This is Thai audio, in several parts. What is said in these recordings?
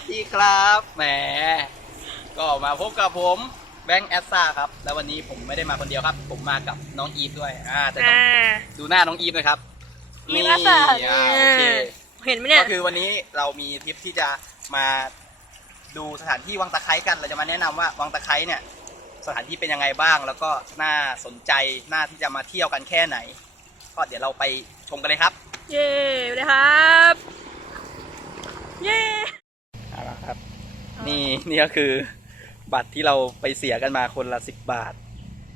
วัสดีครับแหมก็มาพบกับผมแบงค์แอสซ่าครับ แล้ววันนี้ผมไม่ได้มาคนเดียวครับ ผมมากับน้องอีฟด้วยอ่าแต่ต้องอ่า ดูหน้าน้องอีฟหนะครับอีฟอาสา อ่าโอเคเห็นไหมเนี่ย ก็คือวันนี้เรามีทริปที่จะมาดูสถานที่วังตะไคร้กัน เราจะมาแนะนำว่าวังตะไคร้เนี่ย สถานที่เป็นยังไงบ้าง แล้วก็น่าสนใจน่าที่จะมาเที่ยวกันแค่ไหน ก็เดี๋ยวเราไปชมกันเลยครับ เย้สวัสดีครับ เย้เอาละครับ นี่นี่ก็คือบัตรที่เราไปเสียกันมาคนละสิบบาท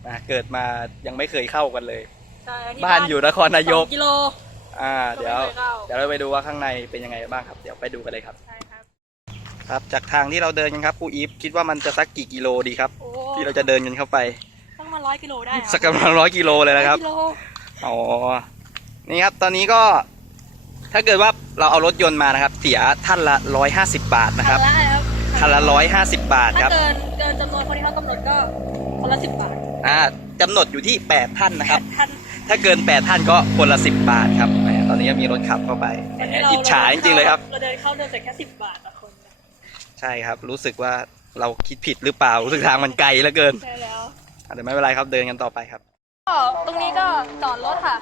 นะเกิดมายังไม่เคยเข้ากันเลย ใช่ที่บ้านอยู่นครนายกสองกิโล อ่า เดี๋ยว ก็ไม่เคยเข้า เดี๋ยวเราไปดูว่าข้างในเป็นยังไงบ้างครับ เดี๋ยวไปดูกันเลยครับ ใช่ครับครับ จากทางที่เราเดินกันครับครูอีฟคิดว่ามันจะสักกี่กิโลดีครับ โอ้ที่เราจะเดินกันเข้าไป ต้องมาร้อยกิโลได้สักประมาณร้อยกิโลเลยนะครับ อยกิโลอ๋อ นี่ครับ ตอนนี้ก็ ถ้าเกิดว่าเราเอารถยนต์มานะครับ เสียท่านละร้อยห้าสิบบาทนะครับคันละครับ คันละร้อยห้าสิบบาทคถ้ารับ เกินเกินจำนวนคนที่เขากำหนดก็คนละสิบบาทอ่ากำหนดอยู่ที่แปดท่านนะครับ ท่าน ถ้าเกินแปดท่านก็คนละสิบบาทครับแหมตอนนี้ก็มีรถขับเข้าไปแหมวันนี้เอิจฉาจริงๆเลยครับ เราเดินเข้าเดินเสร็จแค่สิบบาทต่อคนนะใช่ครับ รู้สึกว่าเราคิดผิดหรือเปล่า รู้สึกทางมันไกลเหลือเกินใช่แล้วอะแต่ไม่เป็นไรครับ เดินกันต่อไปครับ ก็ตรงนี้ก็จอดรถค่ะ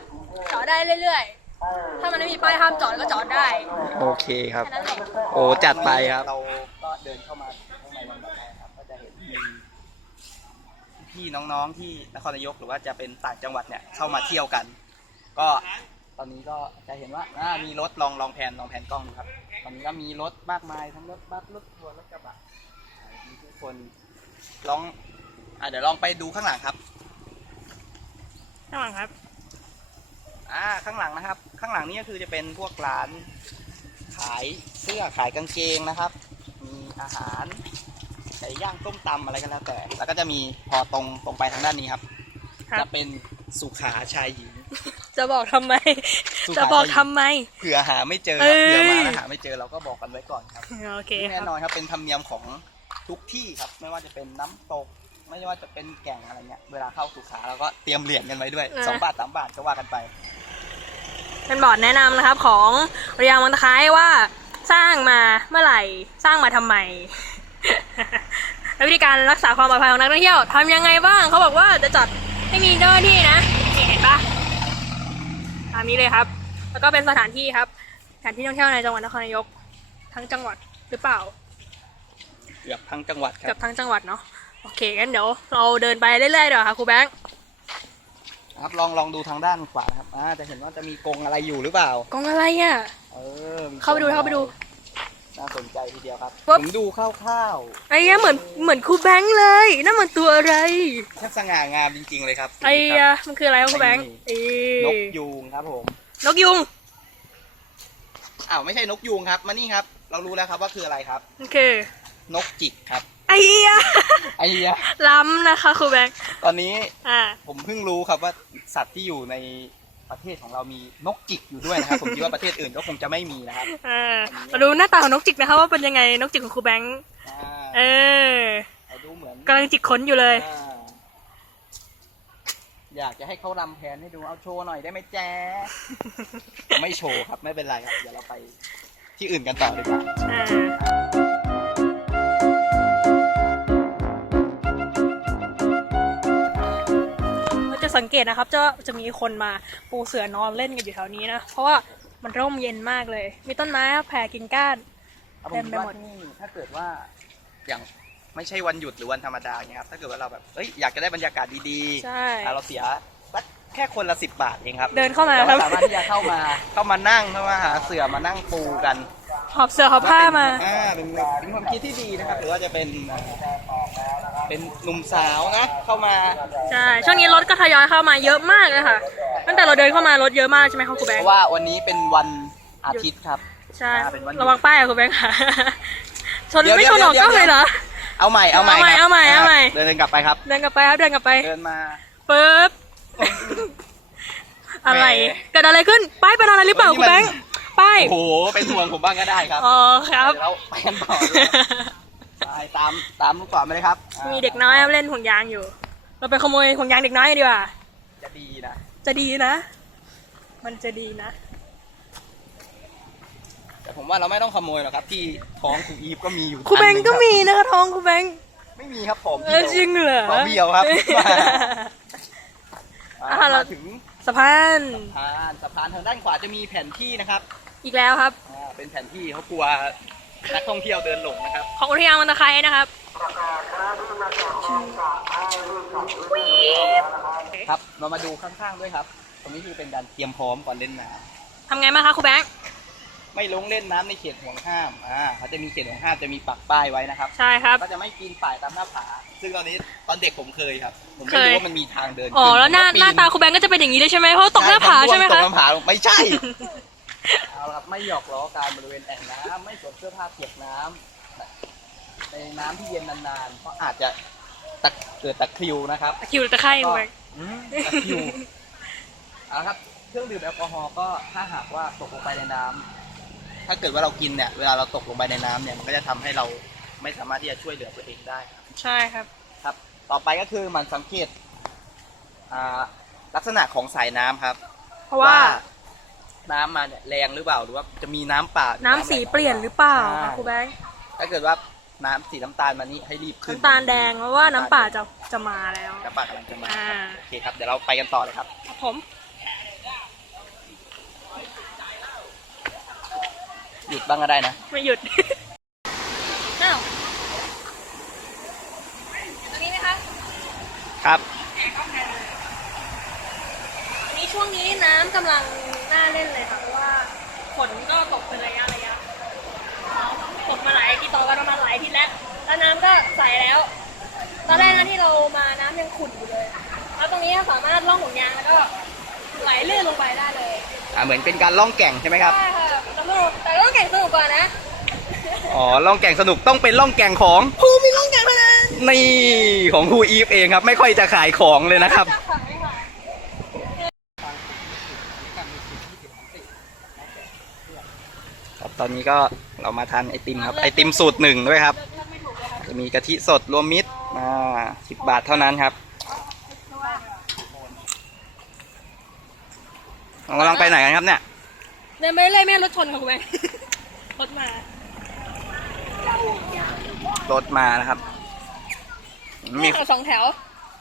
จอดได้เรื่อยๆ ถ้ามันไม่มีป้ายห้ามจอดก็จอดได้โอเคครับ แค่นั้นแหละโอ้จัดไปครับ เราก็เดินเข้ามาข้างในวังตะไคร้ครับ ก็จะเห็นมีพี่น้องๆที่นครนายกหรือว่าจะเป็นต่างจังหวัดเนี่ยเข้ามาเที่ยวกัน ก็ตอนนี้ก็จะเห็นว่าอ่ามีรถลองลองแผนลองแผนกล้องดูครับ ตอนนี้ก็มีรถมากมายทั้งรถบัสรถทัวร์รถกระบะมีทุกคนลองอ่าเดี๋ยวลองไปดูข้างหลังครับ ข้างหลังครับ อ่าข้างหลังนะครับ ข้างหลังนี่ก็คือจะเป็นพวกร้าน ขายเสื้อขายกางเกงนะครับ มีอาหารไก่ย่างต้มตำอะไรก็แล้วแต่ แล้วก็จะมีพอตรงตรงไปทางด้านนี้ครับ ครับ จะเป็นสุขาชายหญิงจะบอกทำไม สุขาจะบอกทำไม เผื่อหาไม่เจอเอ้ครับยเผื่อมาแล้วหาไม่เจอเราก็บอกกันไว้ก่อนครับ โอเคคแน่รับ นอนครับเป็นธรรมเนียมของทุกที่ครับ ไม่ว่าจะเป็นน้ำตก ไม่ว่าจะเป็นแก่งอะไรเงี้ยเวลาเข้าสุขาเราก็เตรียมเหรียญกันไว้ด้วยสองบาทสามบาทก็ว่ากันไป เป็นบอร์ดแนะนำนะครับของเรียงวังตะไคร้ว่าสร้างมาเมื่อไหร่สร้างมาทำไมแล้ววิธีการรักษาความปลอดภัยของนักท่องเที่ยวทำยังไงบ้างเขาบอกว่าจะจัดให้มีเจ้าหน้าที่นะนี่เห็นปะตามนี้เลยครับ แล้วก็เป็นสถานที่ครับสถานที่ท่องเที่ยวในจังหวัดนครนายกทั้งจังหวัดหรือเปล่าเกือบทั้งจังหวัดคเกืรัอบบทั้งจังหวัดเนาะโอเคงั้นเดี๋ยวเราเดินไปเรื่อยๆเดี๋ยวาค่ะครูแบงค์ ครับลองลองดูทางด้านขวานะครับอ่าจะเห็นว่าจะมีกรงอะไรอยู่หรือเปล่า กองอะไรอะ เออมีเข้าไปดูกรงเข้าไปดู น่าสนใจทีเดียวครับปุ๊บ ผมดูคร่าวไอ้เนี้ยเหมือนเหมือนครูแบงค์เลยนั่นมันตัวอะไรๆแค่สง่างามจริง ๆ เลยครับไอ้ครัอะบมันคืออะไรครับครูแบงค์นี่เอ้นกยูงครับผม นกยุงอ้าวไม่ใช่นกยูงครับ มานี่ครับ เรารู้แล้วครับว่าคืออะไรครับ มันคือนกจิกครับ ไอ้อะไอ้เหี้ยล้ำนะคะครูแบงค์ตอนนี้อ่า ผมเพิ่งรู้ครับว่าสัตว์ที่อยู่ในประเทศของเรามีนกจิกอยู่ด้วยนะครับ ผมคิดว่าประเทศอื่นก็คงจะไม่มีนะครับอ่ามาดูหน้าตาของนกจิกนะคะว่าเป็นยังไงนกจิกของครูแบงค์อ่าเออเราดูเหมือนกำลังจิกขนอยู่เลย อ่าอยากจะให้เขารำแผนให้ดูเอาโชว์หน่อยได้ไหมแจ๊ไม่โชว์ครับไม่เป็นไรครับเดี๋ยวเราไปที่อื่นกันต่อดีกว่า อ่า สังเกตนะครับจะจะมีคนมาปูเสือนอนเล่นกันอยู่แถวนี้นะ เพราะว่ามันร่มเย็นมากเลย มีต้นไม้แผ่กิ่งก้านเอาผเต็มมคิไปดหมว่าดที่นี่ถ้าเกิดว่าอย่างไม่ใช่วันหยุดหรือวันธรรมดาเนี่ยครับถ้าเกิดว่าเราแบบเอ้ยอยากจะได้บรรยากาศดีใช่ๆอะเราเสียสักแค่คนละสิบบาทเองครับ เดินเข้ามาเราครับสามารถที่จะเข้ามาเข้ามานั่งเข้ามาหาเสือมานั่งปูกันหอบเสื้อหอบผ้ามาอ่าเป็นเป็นความคิดที่ดีนะครับหรือว่าจะเป็น เป็นหนุ่มสาวนะ เข้ามาใช่ช่วงนี้รถก็ทยอยเข้ามาเยอะมากเลยค่ะ ตั้งแต่เราเดินเข้ามารถเยอะมากใช่ไหมคะครูแบเพงค์ราะว่าวันนี้เป็นวันอาทิตย์ครับ ใช่อ่าเป็นวันหยุดระวังป้ายอะครูแบงค์ค่ะ ชนเดี๋ยวไม่ชนออกเดี๋ยวกล้องเลยเหรอเอาใหม่เอาใหม่เอาใหม่ครับเอาใหม่เอาใหม่ เดินเดินกลับไปครับ เดินกลับไปครับเดินกลับไปเดินมา ปึ๊บอะไรแหมเกิดอะไรขึ้นป้ายเป็นอะไรหรือเปล่าเฮ้ยครูแบงค์มันป้ายโอ้โหเป็นห่วงผมบ้างก็ได้ครับอ๋อครับ เดี๋ยวเราไปกันต่อเลย ไปตามตามลูกศรมาเลยครับอ่ามีเด็กน้อยเล่นห่วงยางอยู่ เราไปขโมยห่วงยางเด็กน้อยดีกว่า จะดีนะจะดีนะ มันจะดีนะ แต่ผมว่าเราไม่ต้องขโมยหรอกครับ ที่ท้องครูอีฟก็มีอยู่ครูแบงอันหก์นึ่ก็รับมีนะคะท้องครูแบงก์ไม่มีครับผมเออจริงเหรอขอเบี้ยวครับมาอะเรามาถึงสะพานสะพานสะพานทางด้านขวาจะมีแผนที่นะครับอีกแล้วครับอ่าเป็นแผนที่เขากลัว นักท่องเที่ยวเดินหลงนะครับ ของอุทยานมันตะไคร้นะครับครับ เรามาดูข้างๆด้วยครับ ตรงนี้คือเป็นการเตรียมพร้อมก่อนเล่นน้ทำไงบ้างคะครูแบงค์ำไม่ลงเล่นน้ำในเขตห่วงห้ามอ่าเขาจะมีเขตห่วงห้ามจะมีปักป้ายไว้นะครับ ใช่ครับ ก็จะไม่ปีนป่ายตามหน้าผา ซึ่งตอนนี้ตอนเด็กผมเคยครับ ผมไม่เคยรู้ว่ามันมีทางเดินอ๋อ ขึ้แล้วหน้าผมก็ปีหน้าตาครูแบงค์ก็จะเป็นอย่างนี้เลยใช่ไหมเพราะตกหน้าผาใช่ไหมตคะกหน้าผาไม่ใช่ เอาละครับไม่หยอกล้อการบริเวณแอ่งน้ำไม่สวมเสื้อผ้าเปียกน้ำในน้ำที่เย็นนานๆ เพราะอาจจะตะเกิดตะคริวนะครับตะคริวหรือตะไคร้ครูแบงค์อืมตะคริวเอาละครับเครื่องดื่มแอลกอฮอล์ก็ถ้าหากว่าตกลงไปในน้ำถ้าเกิดว่าเรากินเนี่ยเวลาเราตกลงไปในน้ำเนี่ยมันก็จะทำให้เราไม่สามารถที่จะช่วยเหลือตัวเองได้ครับใช่ครับ ครับ ต่อไปก็คือมันสังเกตอ่าลักษณะของสายน้ำครับเพราะว่า น้ำมาเนี่ยแรงหรือเปล่าหรือว่าจะมีน้ำป่าน้ำสีเปลี่ยนหรือเปล่าใช่คะครูแบงค์ถ้าเกิดว่าน้ำสีน้ำตาลมานี้ให้รีบขึ้นน้ำตาลแดงเพราะว่าน้ำป่าจะจะมาแล้ว น้ำป่ากำลังจะมาอ่า โอเคครับเดี๋ยวเราไปกันต่อเลยครับ ครับผม หยุดบ้างก็ได้นะ ไม่หยุด อ้าวอันนี้นะคะครับ อันนี้ช่วงนี้น้ำกำลัง น่าเล่นเลยค่ะเพราะว่าฝนก็ตกเป็นระยะระยะตกมาหลายอาทิตย์ต่อกันประมาณหลายอาทิตย์แล้วแล้วน้ำก็ใสแล้ว ตอนแรกนะที่เรามาน้ำยังขุ่นอยู่เลยแล้วตรงนี้สามารถล่องห่วงยางแล้วก็ไหลลื่นลงไปได้เลยอ่าเหมือนเป็นการล่องแก่งใช่ไหมครับ ใช่ค่ะสนุกแต่ก็ต้องแข่งสนุกกว่านะอ๋อ ล่องแก่งสนุกต้องเป็นล่องแก่งของครูมีล่องแข่งเท่านั้นนี่ของครูอีฟเองครับ ไม่ค่อยจะขายของเลยนะครับ จะขายค่ะ ครับ ตอนนี้ก็เรามาทานไอติมครับ ไอติมสูตรหนึ่งด้วยครับเลือกไม่ถูกเลยค่ะจะมีกะทิสดรวมมิตรอ่าสิบบาทเท่านั้นครับเรากำลังไปไหนกันครับเนี่ยเดินไปเรื่อยๆแม่รถชนค่ะคุณแม่รถมารถมานะครับ มีนี่ค่ะสองแถว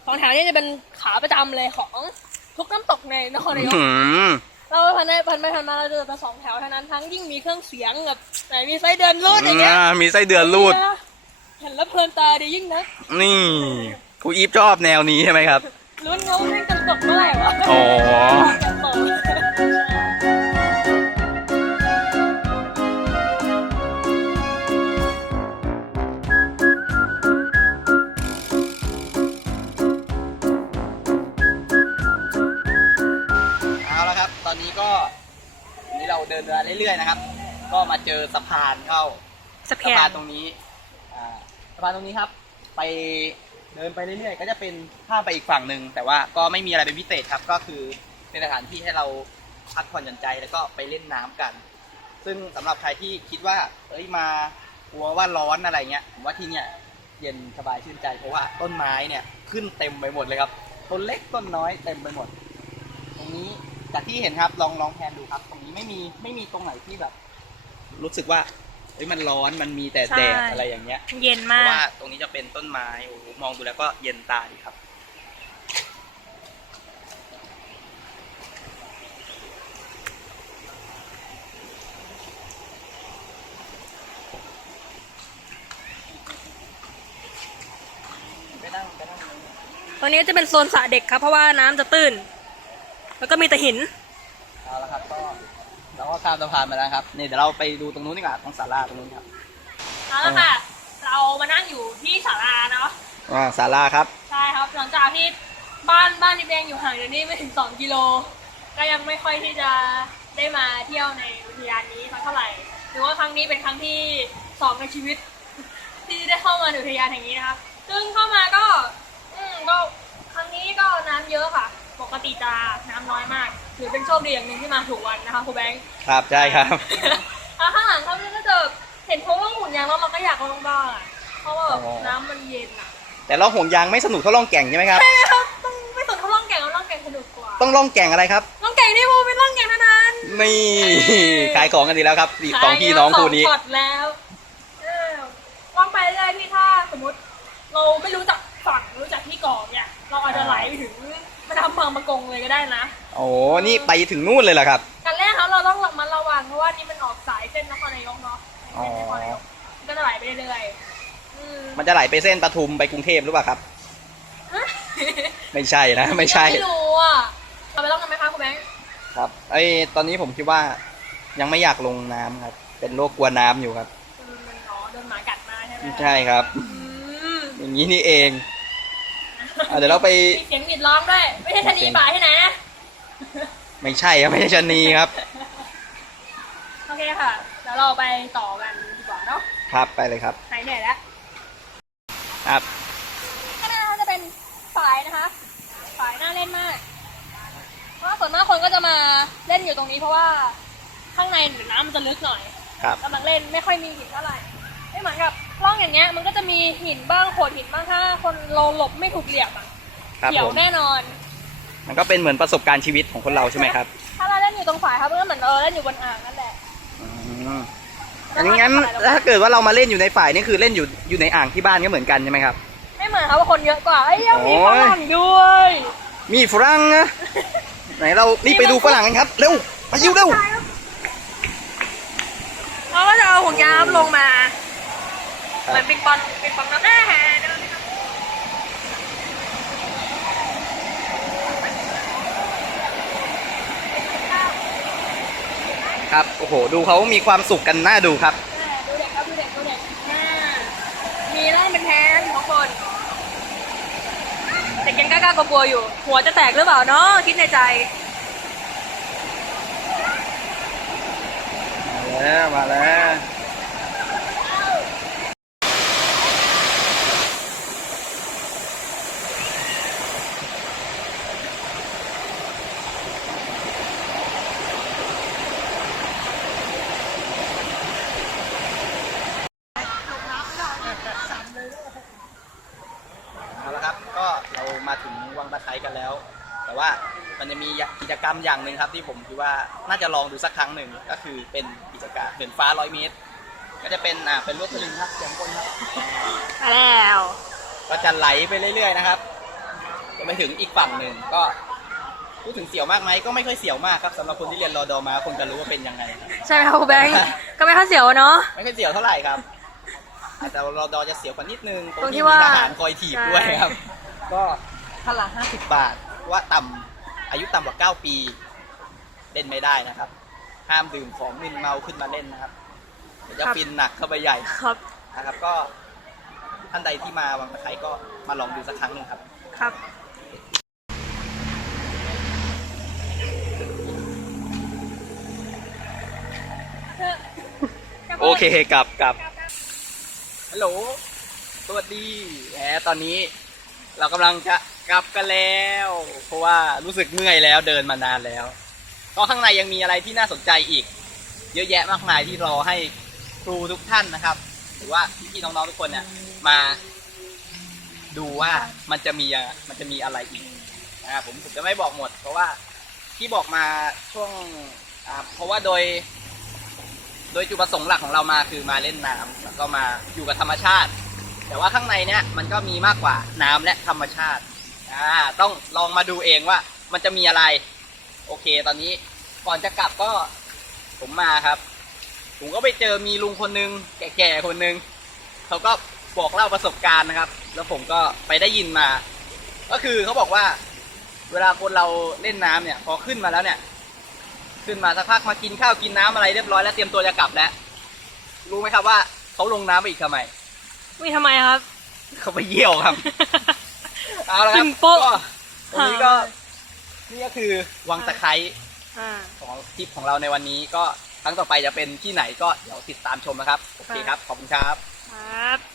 สองแถวนี่จะเป็นขาประจำเลยของทุกน้ำตกในนครนายกหืม เราผ่านไปผ่านไปผ่านมาเราเจอแต่สองแถวเท่านั้นทั้งยิ่งมีเครื่องเสียงแบบไหนมีไส้เดือนรูดอย่างเงี้ยอ่ามีไส้เดือนรูด เห็นแล้วเพลินตาดียิ่งนะนี่ครูอีฟชอบแนวนี้ใช่ไหมครับ ลุ้นเงาแม่งจะตกเมื่อไหร่วะอ๋อจะตก เราเดินมาเรื่อยๆนะครับ ก็มาเจอสะพานเข้าสะสะเพียพานนตรงนี้อ่าสะพานตรงนี้ครับ ไปเดินไปเรื่อยๆ ก็จะเป็นข้ามไปอีกฝั่งหนึ่งแต่ว่าก็ไม่มีอะไรเป็นพิเศษครับ ก็คือเป็นสถานที่ให้เราพักผ่อนหย่อนใจแล้วก็ไปเล่นน้ำกัน ซึ่งสำหรับใครที่คิดว่า เอ้ยมากลัวว่าร้อนอะไรเงี้ยผมว่าที่เนี่ยเย็นสบายชื่นใจเพราะว่าต้นไม้เนี่ยขึ้นเต็มไปหมดเลยครับ ต้นเล็กต้นน้อยเต็มไปหมด ตรงนี้ จากที่เห็นครับลองลองแพนดูครับ ตรงนี้ไม่มีไม่มีตรงไหนที่แบบ รู้สึกว่าเฮ้ยมันร้อนมันมีแต่แดดอะไรอย่างเงี้ยเย็นเพมาราะว่าก ตรงนี้จะเป็นต้นไม้โอ้โหมองดูแล้วก็เย็นตาดีครับไปนั่งไปนั่งตรงนี้ตรงนี้จะเป็นโซนสระเด็กครับ เพราะว่าน้ำจะตื้น แล้วก็มีแต่หินเอาละครับก็เราก็ข้ามสะพานมาแล้วครับนี่เดี๋ยวเราไปดูตรงนู้นดีกว่าตรงศาลาตรงนู้นครับเอาละค่ะ เรามานั่งอยู่ที่ศาลาเนาะอ่าศาลาครับใช่ครับหลังจากที่บ้านบ้านนิบเองอยู่ห่างจากนี่ไม่ถึง 2 กิโล ก็ยังไม่ค่อยที่จะได้มาเที่ยวในอุทยานนี้สักเท่าไหร่หรือว่าครั้งนี้เป็นครั้งที่สองในชีวิต ที่ได้เข้ามาในอุทยานแห่งนี้นะคะซึ่งเข้ามาก็ อืมก็ครั้งนี้ก็น้ำเยอะค่ะ ปกติจะน้ำน้อยมากถือเป็นโชคดีอย่างหนึ่งที่มาถูกวันนะคะครูแบงค์ครับใช่ครับแล้วข้างหลังเขาก็จะเห็นเขาล่องหุ่นยางแล้วเราก็อยากลองบ้างอะเพราะว่าแบบอ๋อ น้ำมันเย็นอะแต่เราห่วงยางไม่สนุกเท่าล่องแก่งใช่ไหมครับใช่ไหมครับ ต้องไม่สนเขาล่องแก่งเขาล่องแก่งสนุกกว่าต้องล่องแก่งอะไรครับล่องแก่งนี่โมเป็นล่องแก่งเท่านั้น นี่ขายของกันดีแล้วครับนี่สองพี่น้องคู่นี้ ขายแล้วสองช็อตแล้วเออลองไปเรื่อยพี่ถ้าสมมติเราไม่รู้จักฝั่งรู้จักที่เกาะเนี่ย เราอาจจะไหลไปถึงมา ทำบางประกงเลยก็ได้นะ โอ้นี่ไปถึงนู่นเลยเหรอครับการแรกครับเราต้องระมัดระวังเพราะว่านี่มันออกสายเส้นนครนายกเนาะอ๋อ เส้นนครนายกมันก็จะไหลไปเรื่อยๆอืมมันจะไหลไปเส้นปทุมไปกรุงเทพหรือเปล่าครับไม่ใช่นะ ไม่ใช่ไม่รู้อะเราไปต้องกันไหมคะคุณแบงค์ครับไอ้ตอนนี้ผมคิดว่ายังไม่อยากลงน้ำครับ เป็นโรคกลัวน้ำอยู่ครับคือมันเนาะโดนหมากัดมาใช่ไหมใช่ครับ อืมอย่างนี้นี่เอง อะเดี๋ยวเราไปมีเสียงหวีดร้องด้วย ไม่ใช่ชะนีป่าที่ไหนนะไม่ใช่ครับไม่ใช่ชะนีครับ โอเคค่ะเดี๋ยวเราไปต่อกันดีกว่าเนาะครับไปเลยครับ หายเหนื่อยแล้วครับ ข้างหน้าก็จะเป็นฝายนะคะฝายน่าเล่นมาก เพราะว่าส่วนมากคนก็จะมาเล่นอยู่ตรงนี้เพราะว่าข้างในหรือน้ำมันจะลึกหน่อยครับ กำลังเล่นไม่ค่อยมีหินเท่าไหร่ไม่เหมือนกับ ร่องอย่างเงี้ยมันก็จะมีหินบ้างโขดหินบ้างถ้า คนเราหลบไม่ถูกเหลี่ยมอะครับเขียผวมแน่นอน มันก็เป็นเหมือนประสบการณ์ชีวิตของคนเราใช่ไหมครับถ้าเราเล่นอยู่ตรงฝายครับมันก็เหมือนเออเล่นอยู่บนอ่างนั่นแหละอืมอันนี้งั้นถ้าเกิดว่าเรามาเล่นอยู่ในฝ่ายนี่คือเล่นอยู่อยู่ในอ่างที่บ้านก็เหมือนกันใช่ไหมครับ ไม่เหมือนครับว่าคนเยอะกว่าไอ้ยยังมีโอ้ฝยรั่งด้วยมีฝรั่งนะไหนเรารีบไปดูฝรั่งกันครับเร็วไปยิวเร็ว เขาก็จะเอาห่วงยางลงมา เหมือนปิงปองปิงปองน้ำแน่เดินครับ โอ้โห ดูเขามีความสุขกันน่าดูครับดูเด็กครับดูเด็กดูเด็กอ่ามีร่างเป็นแทนของคนเด็กยังกล้าๆกลัวๆอยู่ หัวจะแตกหรือเปล่าเนาะคิดในใจ มาแล้ว มาแล้ว เอาละครับ ก็เรามาถึงวังตะไคร้กันแล้ว แต่ว่ามันจะมีกิจกรรมอย่างหนึ่งครับที่ผมคิดว่าน่าจะลองดูสักครั้งหนึ่งก็คือเป็นกิจกรรมเหินฟ้าร้อยเมตร ก็จะเป็นอ่าเป็นรถสลิงครับเสียงคนครับมาแล้วก็จะไหลไปเรื่อย ๆ นะครับจนไปถึงอีกฝั่งหนึ่งก็พูดถึงเสียวมากไหมก็ไม่ค่อยเสียวมากครับสำหรับคนที่เรียนรอดอมาคงจะรู้ว่าเป็นยังไงครับใช่ไหมคะคุณแบงค์ก็ไม่ค่อยเสียวเนาะไม่ค่อยเสียวเท่าไหร่ครับแต่รอดอจะเสียวกว่านิดนึงตรงตรงที่ที่ว่ามีทหารคอยถีบด้วยใช่ครับ ก็ท่านละห้าสิบบาท ว่าต่ำอายุต่ำกว่าเก้าปี เล่นไม่ได้นะครับ ห้ามดื่มของมึนเมาขึ้นมาเล่นนะครับเดี๋ยวจะฟินหนักเข้าไปใหญ่ครับนะครับ ก็ท่านใดที่มาวังตะไคร้ก็มาลองดูสักครั้งหนึ่งครับ ครับโอเคกลับกลับฮัลโหล สวัสดีแหมตอนนี้ เรากำลังจะ กลับกันแล้ว เพราะว่ารู้สึกเมื่อยแล้วเดินมานานแล้วก็ข้างในยังมีอะไรที่น่าสนใจอีก เยอะแยะมากมายที่รอให้ครูทุกท่านนะครับ หรือว่าพี่ๆน้องๆทุกคนเนี่ยมา ดูว่ามันจะมีอะมันจะมีอะไรอีกอ่าผมผมจะไม่บอกหมด เพราะว่าที่บอกมาช่วงอ่าเพราะว่าโดย โดยจุดประสงค์หลักของเรามาคือมาเล่นน้ำแล้วก็มาอยู่กับธรรมชาติ แต่ว่าข้างในเนี้ยมันก็มีมากกว่าน้ำและธรรมชาติ อ่าต้องลองมาดูเองว่า มันจะมีอะไร โอเค ตอนนี้ก่อนจะกลับก็ผมมาครับ ผมก็ไปเจอมีลุงคนนึง แก่ๆคนนึงเขาก็บอกเล่าประสบการณ์นะครับ แล้วผมก็ไปได้ยินมา ก็คือเขาบอกว่า เวลาคนเราเล่นน้ำเนี่ย พอขึ้นมาแล้วเนี่ย ขึ้นมาสักพักมากินข้าวกินน้ำอะไรเรียบร้อยแล้วเตรียมตัวจะกลับแล้ว รู้ไหมครับว่าเขาลงน้ำไปอีกทำไมวิทำไมครับ เขาไปเยี่ยวครับ เอาละครับขึ้นโป๊ะ ก็ตรงนี้ก็นี่ก็คือวังตะไคร้อ่า ของทริปของเราในวันนี้ก็ครั้งต่อไปจะเป็นที่ไหนก็เดี๋ยวติดตามชมนะครับ โอเคครับ ขอบคุณครับ ครับ